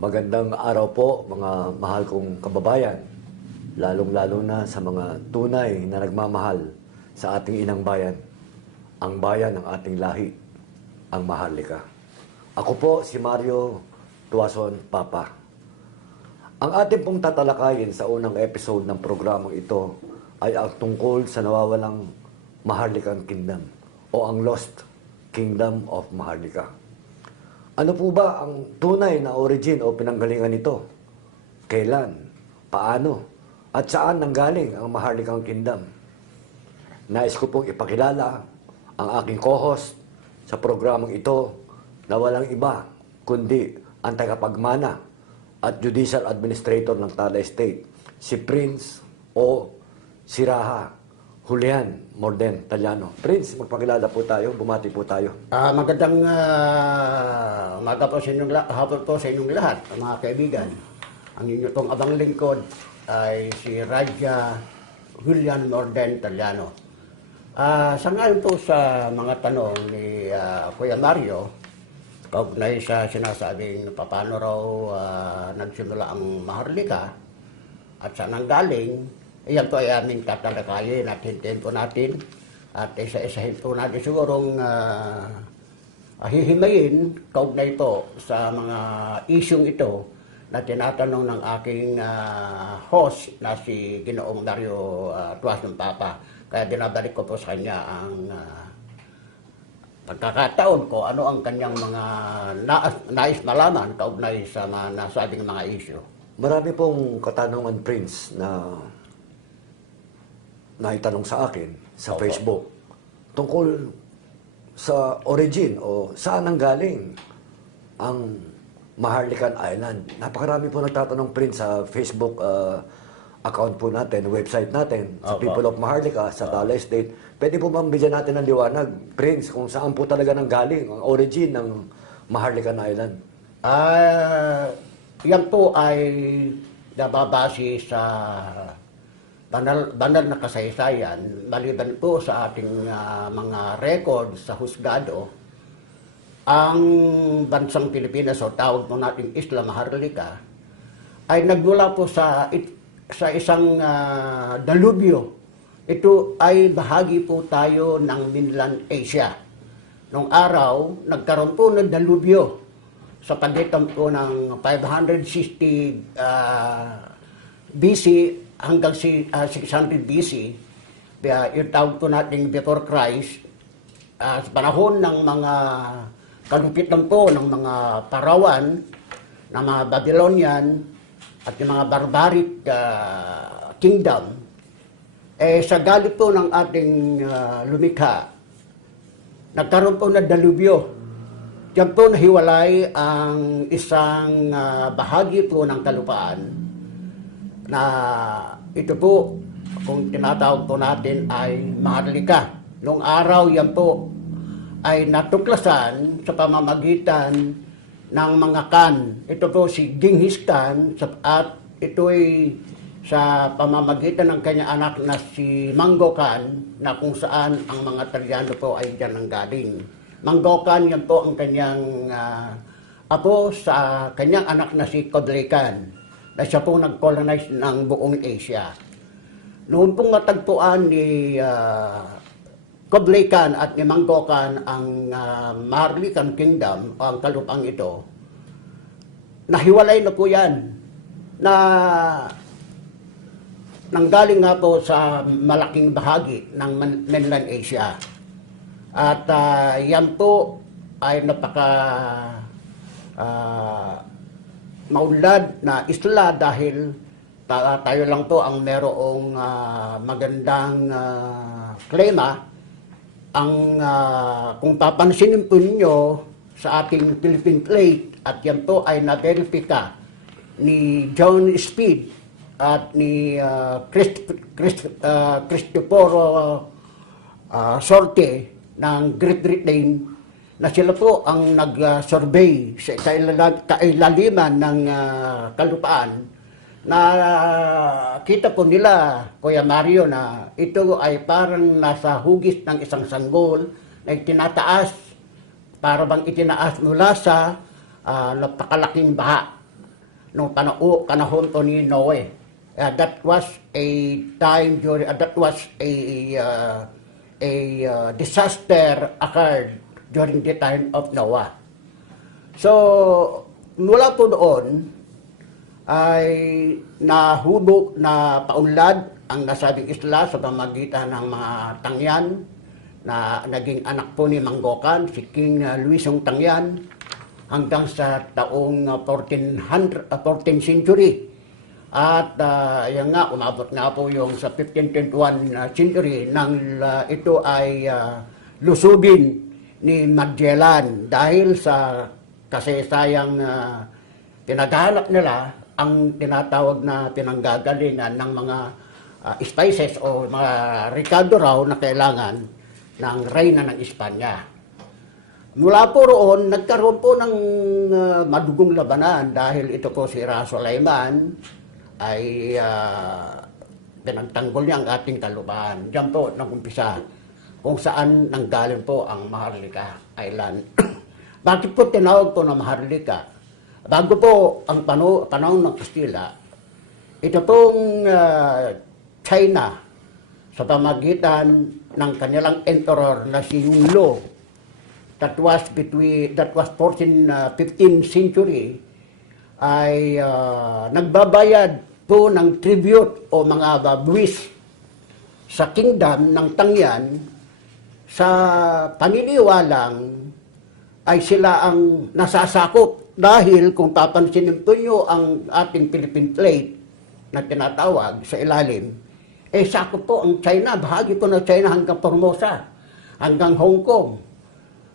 Magandang araw po mga mahal kong kababayan, lalong-lalo na sa mga tunay na nagmamahal sa ating inang bayan, ang bayan ng ating lahi, ang Maharlika. Ako po si Mario Tuason Papa. Ang ating pong tatalakayin sa unang episode ng programang ito ay ang tungkol sa nawawalang Maharlikang Kingdom o ang Lost Kingdom of Maharlika. Ano po ba ang tunay na origin o pinanggalingan nito? Kailan? Paano? At saan nanggaling ang Maharlikang Kingdom? Nais ko pong ipakilala ang aking co-host sa programang ito na walang iba kundi ang tagapagmana at judicial administrator ng Tala Estate, si Prince o si Raha Julian Morden Taliano. Prince, magpakilala po tayo, bumati po tayo. Magandang umaga po sa inyong hapon po sa inyong lahat, mga kaibigan. Ang inyo pong abang lingkod ay si Raja Julian Morden Taliano. Sa ngayon po sa mga tanong ni Kuya Mario, kaugnay sa sinasabing paano raw nagsimula ang Maharlika at saan ang galing, iyan po ay aming tatalakayin at hintayin po natin at isa-isahin po natin sigurong hihimayin kaugnay po sa mga isyong ito na tinatanong ng aking host na si Ginoong Mario Tuason Papa. Kaya dinabalik ko po sa kanya ang pagkakataon ko ano ang kanyang mga nais malaman kaugnay sa mga nasabing mga isyu. Marami pong katanungan, Prince, na naitanong sa akin sa Facebook tungkol sa origin o saan nanggaling ang Maharlikan Island. Napakarami po nagtatanong, Prince, sa Facebook account po natin, website natin, sa People of Maharlika, sa Tala Estate. Pwede po bang bigyan natin ng liwanag, Prince, kung saan po talaga nanggaling ang origin ng Maharlikan Island? Yan po ay nababase sa banal na kasaysayan, maliban po sa ating mga record sa husgado. Ang bansang Pilipinas o tawag po natin Isla Maharlika ay nagmula po sa isang dalubyo. Ito ay bahagi po tayo ng mainland Asia. Noong araw, nagkaroon po ng dalubyo sa pagitan po ng 560 BC hanggang 600 BC. Yung tawag po natin before Christ, sa panahon ng mga kalupitan po ng mga parawan, ng mga Babylonian at yung mga barbaric kingdom, sa galit po ng ating lumikha, nagkaroon po ng dalubyo. Diyan po nahiwalay ang isang bahagi po ng kalupaan na ito po, kung tinatawag po natin ay Maharlika. Noong araw yan po ay natuklasan sa pamamagitan ng mga Khan. Ito po si Genghis Khan at ito ay sa pamamagitan ng kanyang anak na si Mango Khan na kung saan ang mga Talyano po ay dyan ang galing. Mango Khan yan po ang kanyang apo sa kanyang anak na si Kublai Khan na siya pong nag-colonize ng buong Asia. Noon pong matagpuan ni Kublai Khan at ni Mango Khan ang Maharlikan Kingdom, ang kalupang ito, nahiwalay na po yan na nanggaling nga po sa malaking bahagi ng mainland Asia. At yan po ay napaka maunlad na isla dahil tayo lang po ang merong magandang klima. Ang kung papansinin po ninyo sa ating Philippine Plate at yan po ay na-verifika ni John Speed at ni Cristoforo Sorte ng Great Britain na sila po ang nag-survey sa kailaliman ng kalupaan na kita po nila, Kuya Mario, na ito ay parang nasa hugis ng isang sanggol na itinataas, para bang itinaas mula sa napakalaking baha. nung panahon po ni Noe. That was a time during that was a disaster occurred during the time of Noah. So mula po doon ay nahubog na paunlad ang nasabing isla sa pamamagitan ng mga Tangyan na naging anak po ni Manggokan, si King Luisong Tangyan, hanggang sa taong 14th century. At yan nga, umabot nga po yung sa 1521 century nang ito ay lusubin ni Magellan dahil sa kasaysayang pinaghanap nila ang tinatawag na pinanggagalingan ng mga spices o mga rekado raw na kailangan ng reyna ng Espanya. Mula po roon, nagkaroon po ng madugong labanan dahil ito po si Ra Sulaiman ay pinagtanggol niya ang ating kalupaan. Diyan po nagumpisa kung saan nanggaling po ang Maharlika Island. Bakit po tinawag po na Maharlika? Bago po ang panahon ng Kastila, ito pong China sa pamagitan ng kanilang emperor na si Yunlo, that was 15th century, ay nagbabayad po ng tribute o mga buwis sa kingdom ng Tangyan sa paniniwalang ay sila ang nasasakop dahil kung papansinin po nyo ang ating Philippine Plate na tinatawag sa ilalim, sakop po ang China, bahagi po ng China hanggang Formosa, hanggang Hong Kong.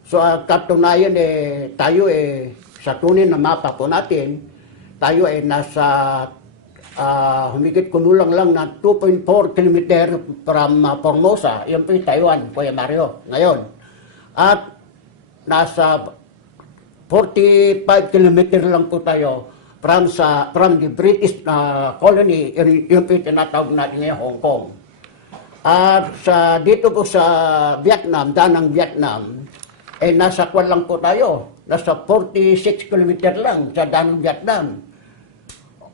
So katunayan tayo sa tunay na mapa po natin, tayo nasa humigit kunulang lang na 2.4 kilometer from Formosa. Yan po yung Taiwan, Kuya Mario, ngayon. At nasa 45 kilometer lang po tayo from the British colony, yung po yung tinatawag natin ngayon, Hong Kong. At dito po sa Vietnam, danang Vietnam, nasa kwan lang po tayo. Nasa 46 kilometer lang sa danang Vietnam.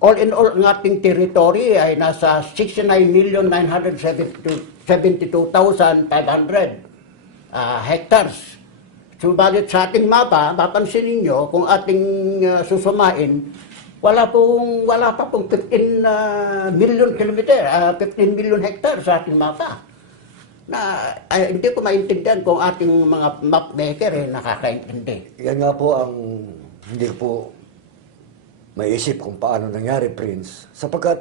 All in all, ang ating territory ay nasa 69,972,500 hectares. Subalit sa ating mapa, papansin ninyo, kung ating susumain, wala pa pong 15 million kilometer, 15 million hectares sa ating mapa. Na hindi ko maintindihan kung ating mga map maker nakakaintindi. Yan nga po ang hindi po maisip kung paano nangyari, Prince. Sapagkat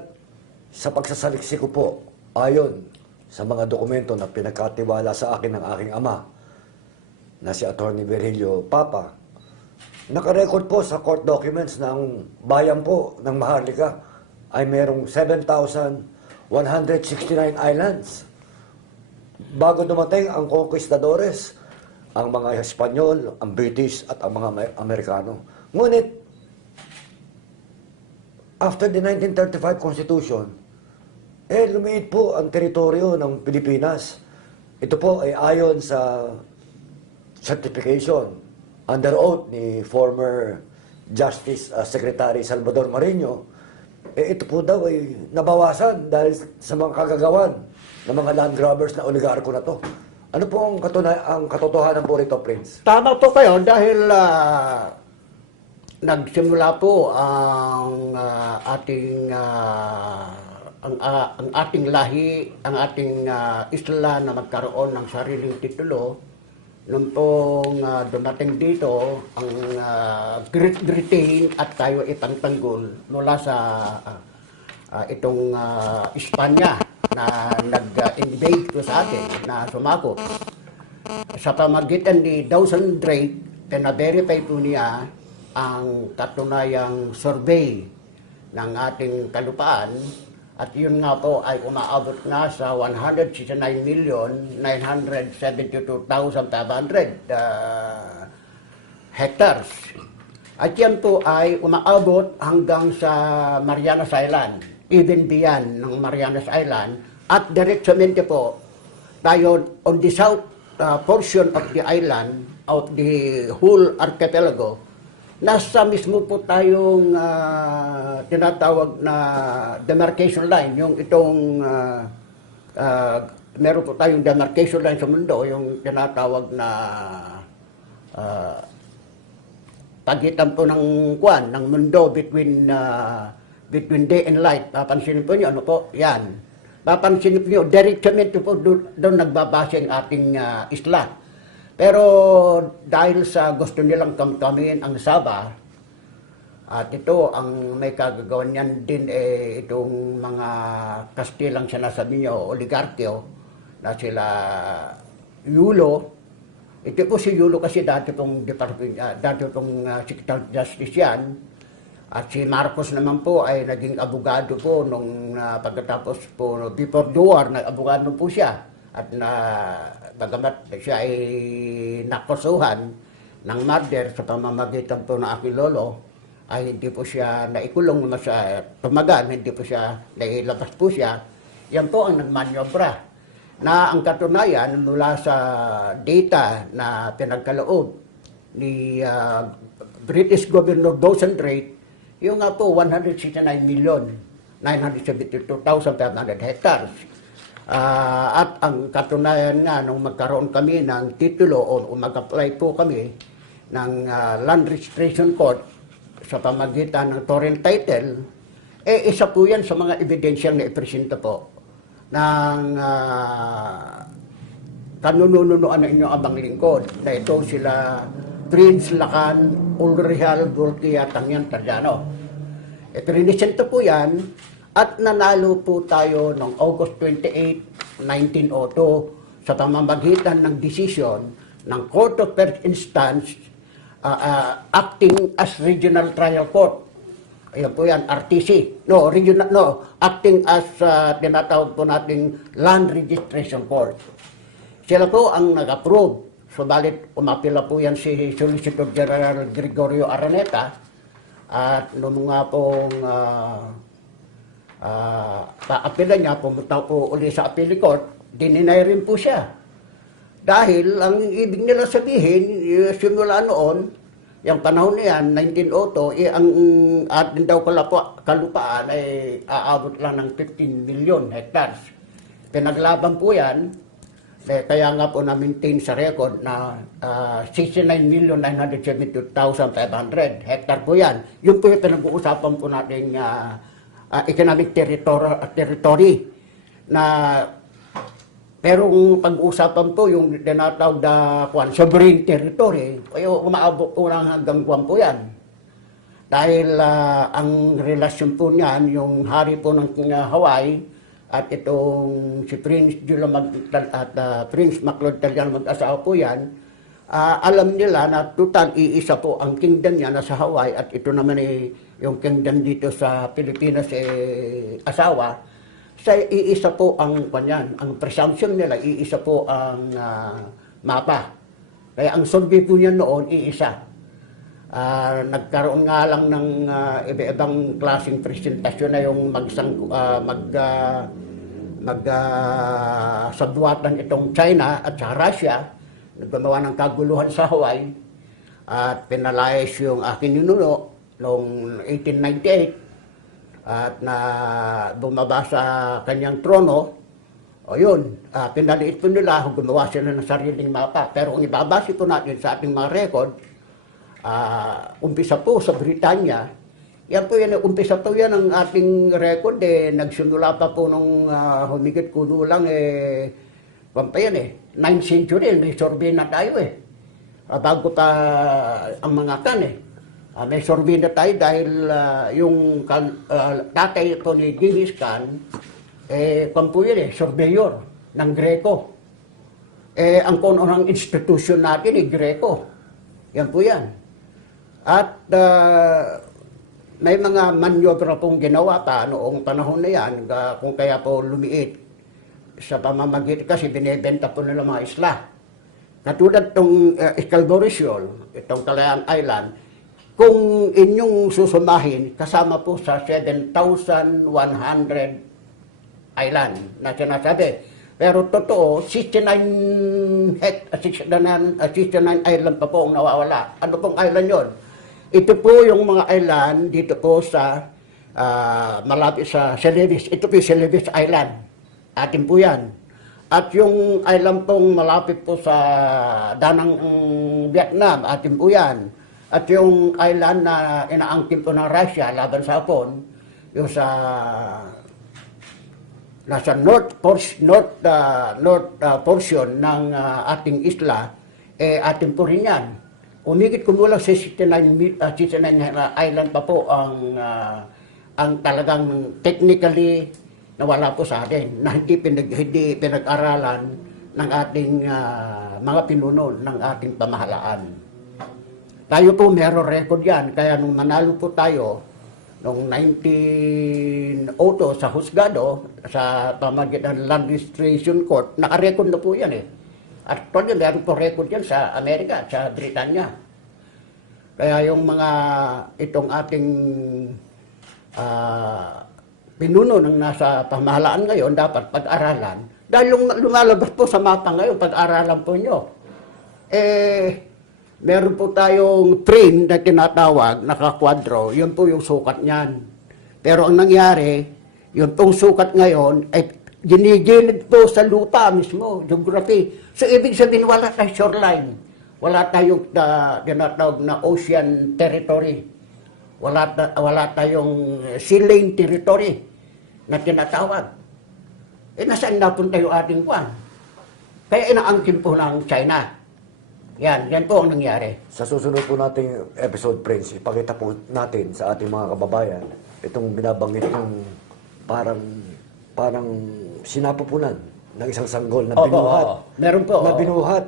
sa pagsasaliksi ko po, ayon sa mga dokumento na pinagkatiwala sa akin ng aking ama, na si Atty. Virgilio Papa, nakarecord po sa court documents ng bayan po ng Maharlika ay merong 7,169 islands. Bago dumating ang conquistadores, ang mga Espanyol, ang British at ang mga Amerikano. Ngunit, after the 1935 Constitution, lumiit po ang teritoryo ng Pilipinas. Ito po ay ayon sa certification under oath ni former Justice Secretary Salvador Marino. Ito po daw ay nabawasan dahil sa mga kagagawan ng mga land grabbers na oligarko na to. Ano po ang katotohanan po rito, Prince? Tama po kayo dahil nagsimula po ang ating lahi, ang ating isla na magkaroon ng sariling titulo nung pong dumating dito ang Great Britain at tayo ipangtanggol mula sa itong Espanya na nag-invade ko sa atin, na sumakop. Sa pamagitan ni Dawson Drake, na-verify po niya ang katunayang survey ng ating kalupaan at yun nga po ay umaabot na sa 169,972,500 hectares. At yan po ay umaabot hanggang sa Marianas Island, even beyond ng Marianas Island, at diretsamente po tayo on the south portion of the island, of the whole archipelago, nasa mismo po tayong tinatawag na demarcation line, yung itong meron po tayong demarcation line sa mundo, yung tinatawag na pagitan po ng ng mundo between day and light. Papansinin po niyo, ano po? Yan. Papansinin po niyo, direktamente po doon nagbabase ang ating isla. Pero dahil sa gusto nilang kamkamin ang Sabah, at ito ang may kagagawan niyan din itong mga Kastilang sinasabi niyo, oligarkyo, na sila Yulo. Ito po si Yulo kasi dati pong Secretary of Justice yan. At si Marcos naman po ay naging abogado po nung pagkatapos po, before the war, nag-abogado po siya. At bagamat siya ay nakusuhan ng murder sa pamamagitan po ng aking lolo, ay hindi po siya naikulong naman sa tumagan, hindi po siya nailabas po siya. Yan po ang nagmanyobra. Na ang katunayan mula sa data na pinagkaloob ni British Governor Bosandrate, yung nga po 169,972,500 hectares. At ang katunayan nga nung magkaroon kami ng titulo o mag-apply po kami ng Land Registration Court sa pamagitan ng torrent title, isa po yan sa mga ebidensyang na ipresenta po ng kanununuan ng inyong abang lingkod na ito sila Prince Lacan, Ulrihal, Dulcia, Tangyan, Tardano. Prinisenta po yan at nanalo po tayo noong August 28, 1902 sa pamamagitan ng desisyon ng Court of First Instance acting as Regional Trial Court. Ayan po yan, RTC. Acting as tinatawag po nating Land Registration Court. Sila po ang nag-approve. Subalit, umapila po yan si Solicitor General Gregorio Araneta at nung nga pong paapila niya, pumunta po uli sa appeal court, dininay rin po siya. Dahil ang ibig nila sabihin, simula noon, yung panahon niyan, 1902, ang atin daw kalupaan ay aabot lang ng 15 million hectares. Pinaglaban po yan, kaya nga po na-maintain sa record na 69,972,500 hectare po yan. Yun po yung pinag-uusapan po natin economic territory na pero kung pag-uusapan po yung tinatawag na sovereign territory, ay umaabot po ng hanggang Guam po yan. Dahil ang relasyon po niyan, yung hari po ng Hawaii at itong si Prince Julian at Prince MacLeod Talian mag-asawa po yan, alam nila na total iisa po ang kingdom niya nasa Hawaii at ito naman yung kingdom dito sa Pilipinas asawa. Sa iisa po ang kanyan, ang presumption nila, iisa po ang mapa. Kaya ang survey po niya noon, iisa. Nagkaroon nga lang ng iba-ibang klaseng presentasyon na yung sabwatan itong China at sa Russia, naggumawa ng kaguluhan sa Hawaii at pinalayas yung aking ninuno noong 1898. At na bumaba sa kanyang trono, o yun, pinaliit po nila, gumawa sila ng sariling mapa. Pero kung ibabase po natin sa ating mga record, umpisa po sa Britanya, yan po yan, umpisa po yan ang ating record, nagsimula pa po nung humigit kuno lang, pa yan 9th century, may survey na tayo bago pa ang mga kan may survey na tayo dahil yung tatay ito ni Genghis Khan, po yun surveyor ng Greco. Ang punong institusyon natin Greco. Yan po yan. At may mga manyobra pong ginawa pa noong panahon na yan, kung kaya po lumiit sa pamamagitan kasi binibenta po nila mga isla. Katulad itong Scalborisol, itong Kalayaan Island, kung inyong susumahin, kasama po sa 7,100 island na sinasabi. Pero totoo, 69 island pa po ang nawawala. Ano pong island yon? Ito po yung mga island dito po sa malapit sa Celebes. Ito po yung Celebes Island. Atin po yan. At yung island pong malapit po sa Danang Vietnam, atin po yan. At yung island na inaangkin po ng Russia laban sa Hapon, yung sa nasa north portion ng ating isla, atin po rin yan. Umigit kumulang sa 69 island pa po ang talagang technically nawala po sa atin, na hindi pinag-aralan ng ating mga pinuno ng ating pamahalaan. Tayo po meron record yan, kaya nung manalo po tayo noong 1902 sa Husgado, sa pamagitan ng Land Registration Court, naka-record na po yan eh. At actually, meron po record yan sa Amerika, sa Britanya. Kaya yung itong ating pinuno ng nasa pamahalaan ngayon, dapat pag-aralan. Dahil lumalabas po sa mapa ngayon, pag-aralan po nyo. Meron po tayong frame na tinatawag, nakakwadro, yun po yung sukat niyan. Pero ang nangyari, yung pong sukat ngayon, ay ginigilid po sa lupa mismo, geography. So, ibig sabihin, wala tayong shoreline. Wala tayong tinatawag na ocean territory. Wala tayong sea lane territory na tinatawag. Nasaan napunta yung ating kwan? Kaya inaangkin po ng China. Yan po ang nangyari. Sa susunod po nating episode, Prince, ipakita po natin sa ating mga kababayan itong binabanggit yung parang sinapupunan ng isang sanggol na binuhat. Meron po. Na binuhat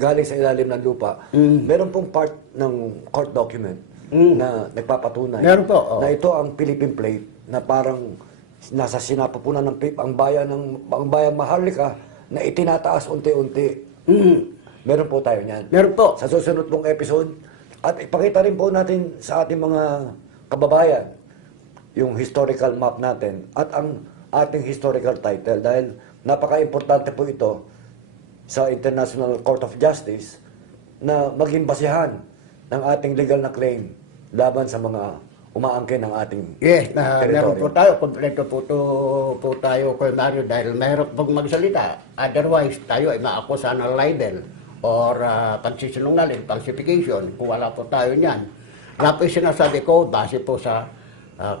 galing sa ilalim ng lupa. Meron pong part ng court document na nagpapatunay na ito ang Philippine Plate na parang nasa sinapupunan ng ang bayang Maharlika na itinataas unti-unti. Meron po tayo niyan. Meron po. Sa susunod pong episode, at ipakita rin po natin sa ating mga kababayan yung historical map natin at ang ating historical title dahil napaka-importante po ito sa International Court of Justice na maging basihan ng ating legal na claim laban sa mga umaangkin ng ating meron po tayo, kompleto po tayo, Kuya Mario, dahil mayroon pong magsalita. Otherwise, tayo ay maakusa ng libel or pagsisinungaling, falsification, kung wala po tayo niyan. Wala po yung sinasabi ko, base po sa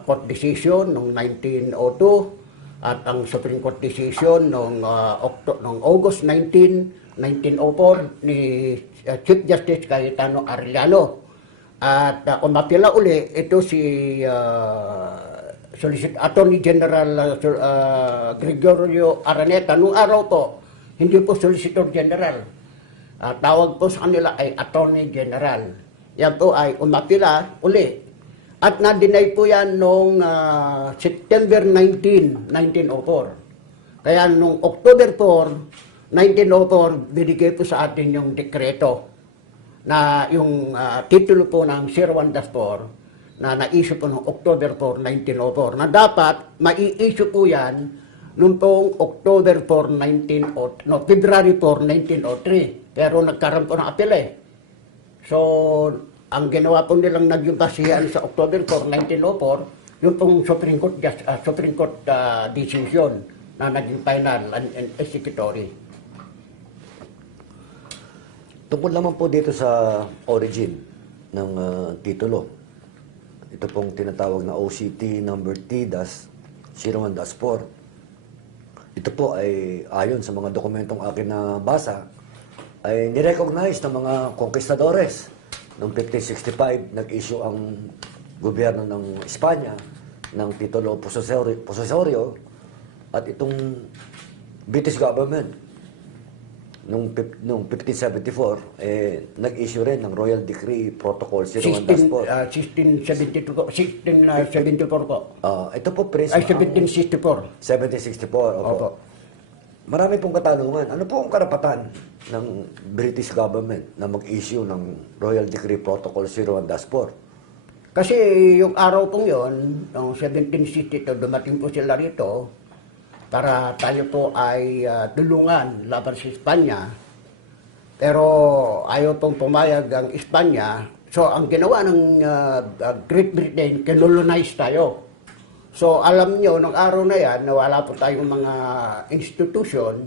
court decision noong 1902 at ang Supreme Court decision noong August 19, 1904 ni Chief Justice Cayetano Arellano. At umapila uli, ito si Attorney General Gregorio Araneta. Noong araw po, hindi po Solicitor General. Tawag po sa kanila ay Attorney General. Yan po ay umapila uli. At na-deny po yan noong September 19, 1904. Kaya noong October 4, 1904, binigay po sa atin yung dekreto na yung titulo po ng 01-4 na na-issue po noong October 4, 1904 na dapat mai-issue po yan noong pong October 4, February 4, 1903. Pero nagkaroon po ng apel eh. So, ang ginawa po nilang naging basihan sa October 4, 1904, yung pong Supreme Court decision na naging final and executory. Tungkol naman po dito sa origin ng titulo. Ito pong tinatawag na OCT number T-01-4. Ito po ay ayon sa mga dokumentong akin na basa, ay nirecognize ng mga conquistadores. Noong 1565, nag-issue ang gobyerno ng Espanya ng titulo posesorio at itong British government noong 1574, nag-issue rin ng Royal Decree Protocol 01-4. 1674 po. Ito po, Prince. Ay, 1764. 1764, opo. Opo. Marami pong katanungan. Ano po ang karapatan ng British government na mag-issue ng Royal Decree Protocol 01-4? Kasi yung araw pong yon, noong 1762, dumating po sila rito para tayo po ay tulungan laban sa Espanya. Pero ayaw pong pumayag ang Espanya So, ang ginawa ng Great Britain, kinolonize tayo. So, alam nyo, nung araw na yan, nawala po tayong mga institution.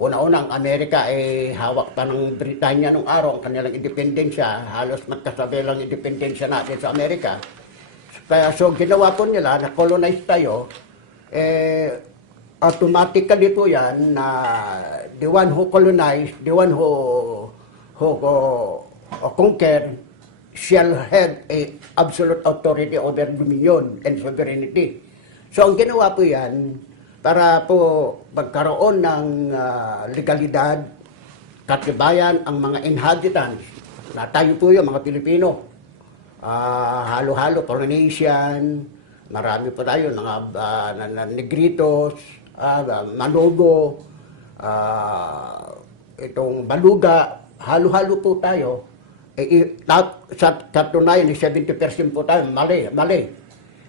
Una-una, ang Amerika ay hawak pa ng Britanya nung araw, ang kanilang independensya. Halos magkasabi lang independensya natin sa Amerika. Kaya, so, ginawa po nila, na-colonize tayo, automatically po yan na the one who colonized, the one who conquer shall have a absolute authority over dominion and sovereignty. So ang ginawa po yan para po magkaroon ng legalidad, katibayan ang mga inhabitants na tayo po yung mga Pilipino. Halo-halo, Polynesian, marami po tayo, mga Negritos, Manogo, itong Baluga, halo-halo po tayo. Sa katunayan, 70% po tayo, mali.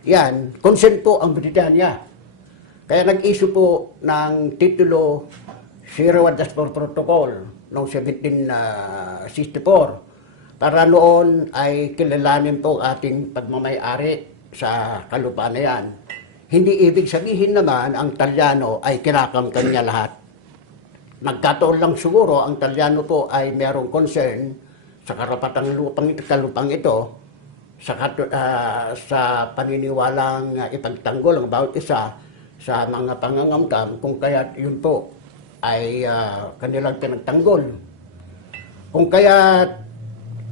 Yan, consent po ang Britanya. Kaya nag-issue po ng titulo 01 Protocol noong 1764 para noon ay kilalanin po ating pagmamayari sa kalupaan na yan. Hindi ibig sabihin naman ang Talyano ay kinakamtan niya lahat. Nagkataon lang siguro ang Talyano po ay merong concern sa karapatang kalupang ito sa paniniwalang ipagtanggol ang bawat isa sa mga pangangamkam kung kaya yun po ay kanilang pinagtanggol. Kung kaya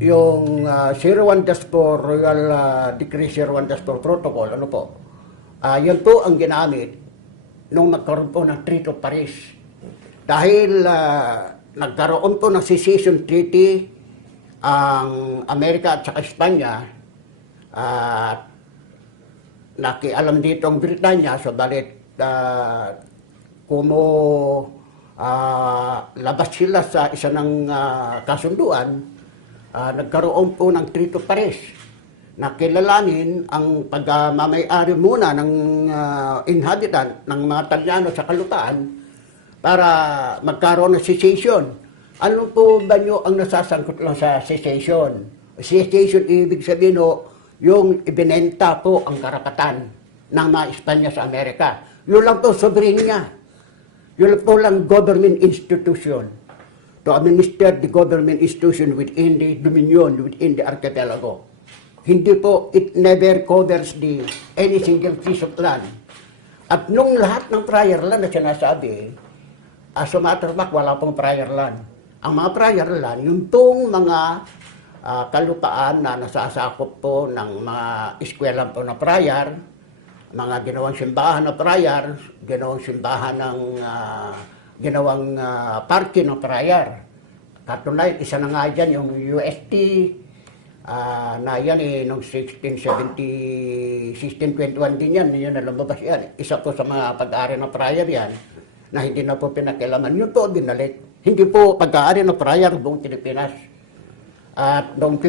yung 01-4 Royal Decree 01-4 Protocol, ano po, yan po ang ginamit nung magkaroon po ng Treaty of Paris. Dahil nagkaroon po ng secession treaty ang Amerika at saka Espanya, nakialam dito ang Britanya, so balit labas sila sa isa ng kasunduan, nagkaroon po ng Treaty of Paris na kilalanin ang pagmamayari muna ng inhabitant ng mga Talyano sa kalupaan para magkaroon ng secession. Ano po ba nyo ang nasasangkot lang sa secession? Secession, ibig sabihin yung ibinenta po ang karapatan ng mga Espanya sa Amerika. Yun lang po, soberenya. Yun po lang government institution to administer the government institution within the dominion, within the archipelago. Hindi po, it never covers any single piece of land. At nung lahat ng prior land na sinasabi, as a matter of fact, wala pong prior land. Ang mga prior land, yung pong mga kalupaan na nasasakop po ng mga eskwela po na prior, mga ginawang simbahan na prior, ginawang simbahan ng ginawang parke ng prior. Katunay, isa na nga dyan yung UST, na yan noong 1621 din yan na lumabas yan. Isa po sa mga pag-aari ng prior yan, na hindi na po pinakialaman. Yun po binalik. Hindi po pag-aari ng prior buong Pilipinas. At noong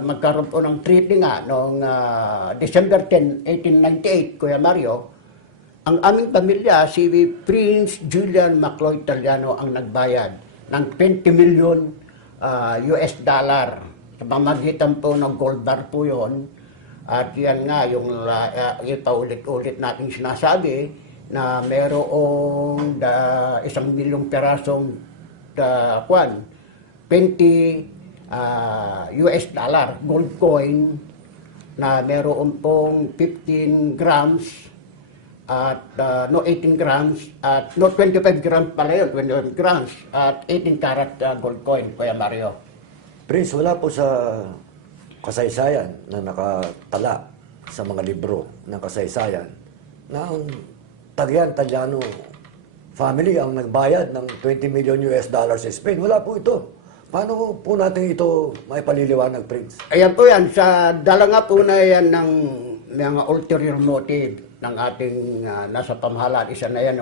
magkaroon po ng treaty nga, noong December 10, 1898, Kuya Mario, ang aming pamilya, si Prince Julian McLeod Talyano ang nagbayad ng 20 million US dollar. Sa pamagitan po ng gold bar po yun. At yan nga, yung paulit-ulit natin sinasabi na mayroong 1 milyong perasong 20 US dollar gold coin na mayroon pong 15 grams at 18 grams at 25 grams pala yun, 25 grams at 18 karat gold coin, Kuya Mario. Prince, wala po sa kasaysayan na nakatala sa mga libro ng kasaysayan na ang Talyano family ang nagbayad ng 20 million US dollars sa Spain. Wala po ito. Paano po natin ito maipaliliwanag, Prince? Ayan po yan. Dala nga po na yan ng mga ulterior motive ng ating nasa pamahalaan. Isa na yan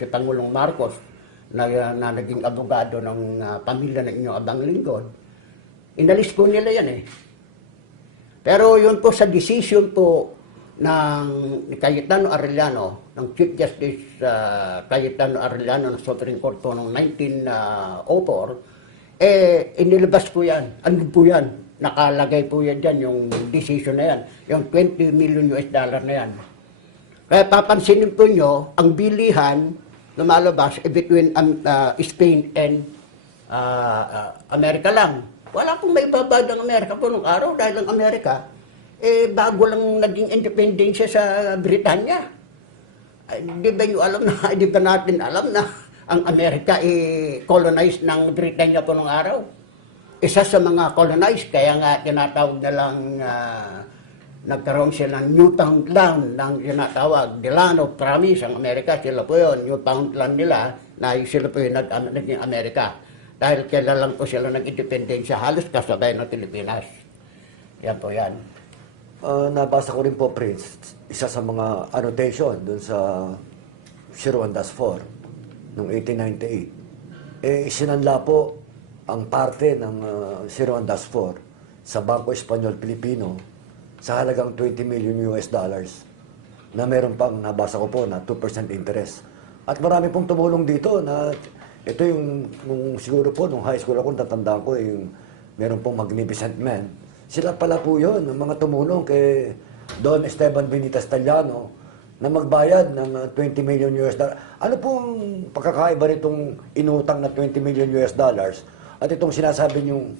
si Pangulong Marcos na naging abogado ng pamilya ng inyong Abang Lingkod. Inalis po nila yan eh. Pero yun po sa decision po ng Cayetano Arellano, ng Chief Justice Cayetano Arellano ng Supreme Court po noong 1904, inilabas po yan. Ano po yan? Nakalagay po yan dyan, yung decision na yan. Yung 20 million US dollar na yan. Kaya papansinin po nyo, ang bilihan lumalabas between Spain and Amerika lang. Wala pong may babad ng Amerika po nung araw dahil ang Amerika, bago lang naging independensya sa Britanya. Ay, di ba nyo alam na, di ba natin alam na ang Amerika colonized ng Britanya po nung araw? Isa sa mga colonized, kaya nga tinatawag na lang nagkaroon sila ng Newfoundland ng tinatawag, the land of promise. Ang Amerika, sila po yun, Newfoundland nila, na sila po yung naging Amerika. Dahil kailan lang po sila nag-independensya, halos kasabay ng Pilipinas. Yan po yan. Nabasa ko rin po, Prince, isa sa mga annotation dun sa 01-4 noong 1898. Isinanla po ang parte ng 01-4 sa Bangko Espanyol Pilipino sa halagang 20 million US dollars na meron pang nabasa ko po na 2% interest. At marami pong tumulong dito na ito yung siguro po nung high school ako tatandaan ko yung meron pong Magnificent Man. Sila pala po yun, ng mga tumulong kay Don Esteban Benitez Tallano na magbayad ng 20 million US dollars. Ano pong pagkakaiba nitong inutang na 20 million US dollars at itong sinasabi niyong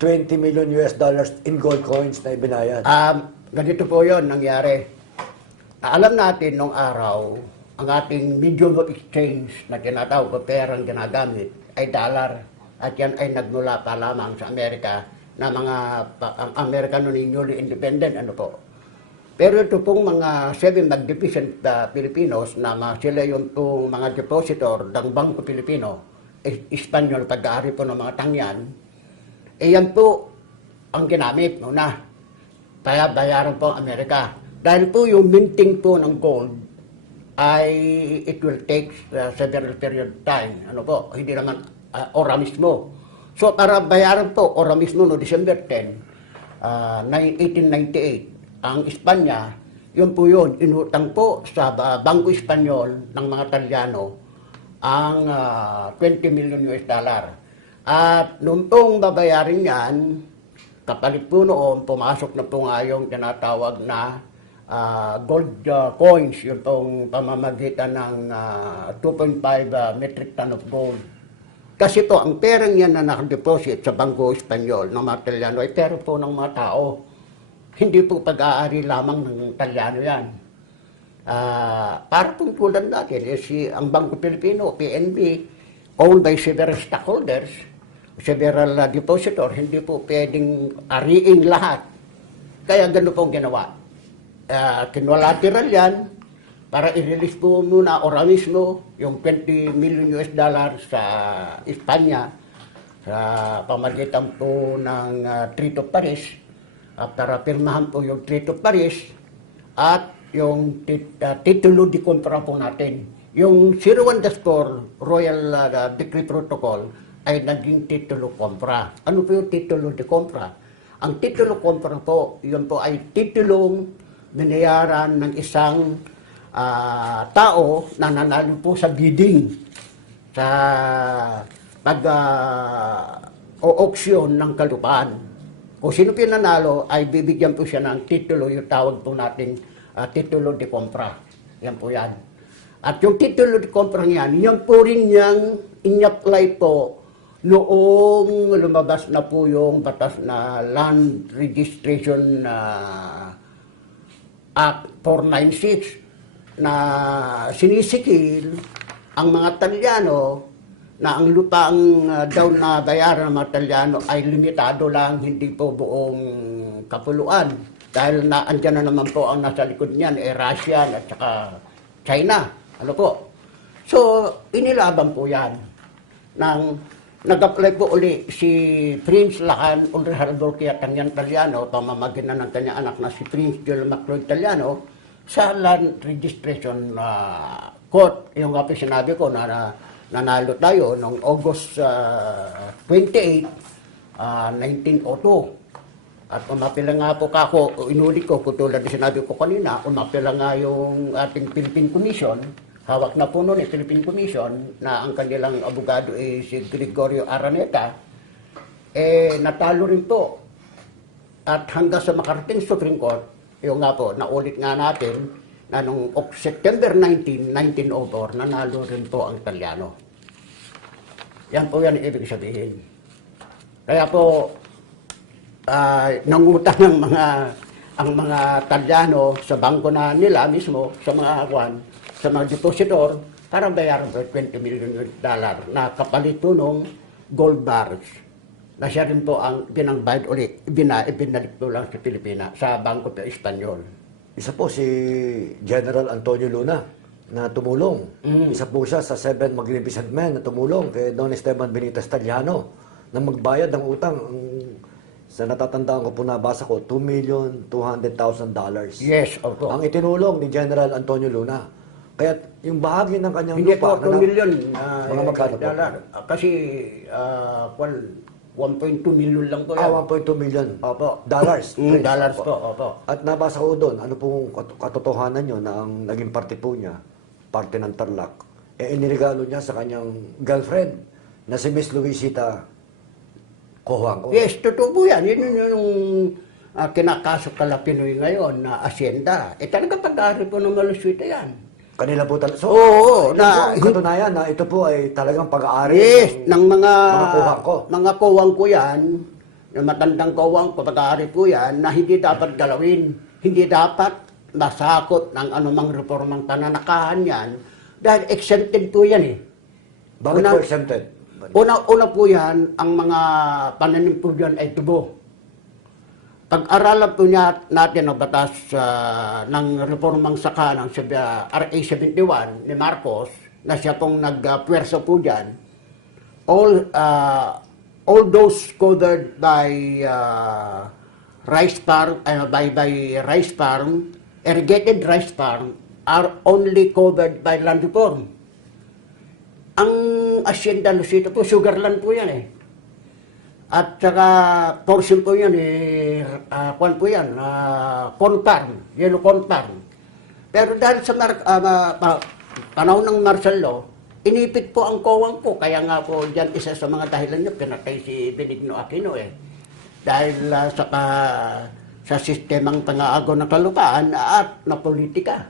20 million US dollars in gold coins na ibinayad? Ganito po yun nangyari. Alam natin nung araw, ang ating medium of exchange na tinatawag o perang ginagamit ay dollar. At yan ay nagmula pa lamang sa Amerika na ang Amerika noon newly independent. Ano po. Pero ito pong mga 7 magnificent Filipinos na sila yung mga depositor ng Bangko Pilipino, Espanyol, pag-aari po ng mga tangyan, yan po ang ginamit muna. Kaya bayaran po ang Amerika. Dahil po yung minting po ng gold ay it will take several period time. Ano po, hindi naman ora mismo. So para bayaran po ora mismo no December 10, 1898, ang Espanya, yun po yun, inutang po sa Bangko Espanyol ng mga Talyano ang 20 million US dollar. At noong pong babayarin yan, kapalit po noon, pumasok na po nga yung tinatawag na gold coins, yung pong pamamagitan ng 2.5 metric ton of gold. Kasi po, ang perang yan na nakadeposit sa Bangko Espanyol ng mga Talyano ay pera po ng mga tao. Hindi po pag-aari lamang ng Talyano yan. Para pong tulad natin, ang Bangko Pilipino, PNB, owned by several stockholders, several depositor, hindi po pwedeng ariing lahat. Kaya gano'n po ginawa. Kinwalateral yan para i-release po muna ora mismo yung 20 million US dollars sa Espanya sa pamagitan po ng Treaty of Paris para pirmahan po yung Treaty of Paris at yung titulo de compra po natin. Yung 01-4 Royal Decree Protocol ay naging titulo kompra. Ano po yung titulo de compra? Ang titulo kompra po, yun po ay titulong binayaran ng isang tao na nanalo po sa bidding sa pag-auction ng kalupaan. Kung sino pinanalo ay bibigyan po siya ng titulo, yung tawag po natin titulo de compra. Yan po yan. At yung titulo de compra niyan, yan po rin niyang in-apply po noong lumabas na po yung batas na Land Registration Act 496 na sinisikil ang mga Talyano na ang lupang daw na bayaran ng mga Talyano ay limitado lang, hindi po buong kapuluan. Dahil andyan na naman po ang nasa likod niyan, Russia at saka China. Ano po? So, inilaban po yan. Nag-apply po uli si Prince Lacan Ulrich-Alborquia Tangyan Talyano, pamamagitan ng kanyang anak na si Prince Joel MacLeod Talyano, sa Land Registration Court. Yung nga po sinabi ko na nanalo tayo noong August 28, 1902. At umapila nga po kako, inulit ko, tulad na sinabi ko kanina, umapila nga yung ating Philippine Commission, hawak na po noon Philippine Commission, na ang kanilang abogado ay si Gregorio Araneta, natalo rin po. At hanggang sa makarating Supreme Court, yung nga po, naulit nga natin na nung September 19, 1904, nanalo rin po ang Italiano. Yan po yan ang ibig sabihin. Kaya po, nangutang ang mga Talyano sa bangko na nila mismo, sa mga depositor, para bayaran po $20 million na kapalit po nung gold bars na siya rin po ang binangbayad ulit, ibinalik po lang sa Pilipinas, sa Bangko po Espanyol. Isa po si General Antonio Luna na tumulong. Isa po siya sa 7 Magnificent Men na tumulong kay Don Esteban Benitez Tallano na magbayad ng utang. Sa natatandaan ko po, nabasa ko, $2,200,000. Yes, opo. Ang itinulong ni General Antonio Luna. Kaya yung bahagi ng kanyang Hindi lupa... po 2 million mga magkano po? dollar. Kasi 1.2 million lang po yan. 1.2 million Opo. dollars. Dollars po, opo. At nabasa ko doon, ano pong katotohanan nyo na ang naging parte po niya, parte ng Tarlac, inirigalo niya sa kanyang girlfriend na si Miss Luisita Cojuangco. Yes, totoo po yan. Yun yung kinakasok kala Pinoy ngayon na asyenda. Talaga pag-aari po ng Maluswita yan. Kanila po talaga. So, Oo, yun po ang katunayan na ito po ay talagang pag-aari Yes, ng mga Cojuangco. mga Cojuangco yan, yung matandang Cojuangco, pag-aari po yan, na hindi dapat galawin. Hindi dapat masakot ng anumang reformang pananakahan yan dahil exempted po yan eh. Bakit po exempted? Una po yan, ang mga pananim po dyan ay tubo. Pag-aralan po natin ang batas ng reformang sakahan ng RA 71 ni Marcos, na siya pong nagpuwersa po dyan, all those covered by rice farm, irrigated rice farm, are only covered by land reform. Ang Hacienda Luisita po, sugarland po yan eh. At saka portion po yan corn farm, yellow corn farm. Pero dahil sa panahon ng martial law, inipit po ang Cojuangco. Kaya nga po dyan isa sa mga dahilan niya, pinatay si Benigno Aquino eh. Dahil sa sistemang pang-aagaw ng kalupaan at na politika.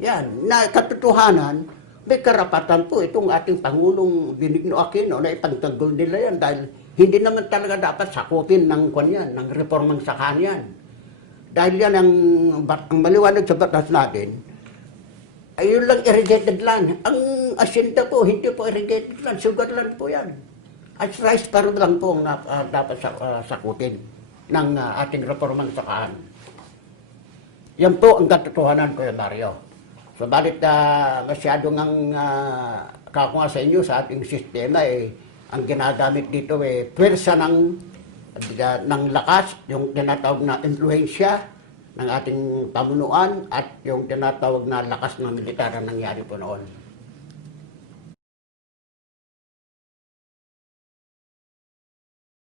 Yan, na katotohanan, may karapatan po itong ating Pangulong Benigno Aquino na ipagtanggol nila yan dahil hindi naman talaga dapat sakutin ng reformang sakahan yan. Dahil yan ang maliwanag sa batas natin, ay yun lang irrigated land. Ang asyenda po, hindi po irrigated land, sugar land po yan. At rice farm lang po ang dapat sakutin ng ating reformang sakahan. Yan po ang katotohanan ko, Mario. So, balit masyadong ang kakunga sa inyo sa ating sistema ang ginagamit dito pwersa ng lakas, yung tinatawag na influensya ng ating pamunuan at yung tinatawag na lakas ng militar na nangyari po noon.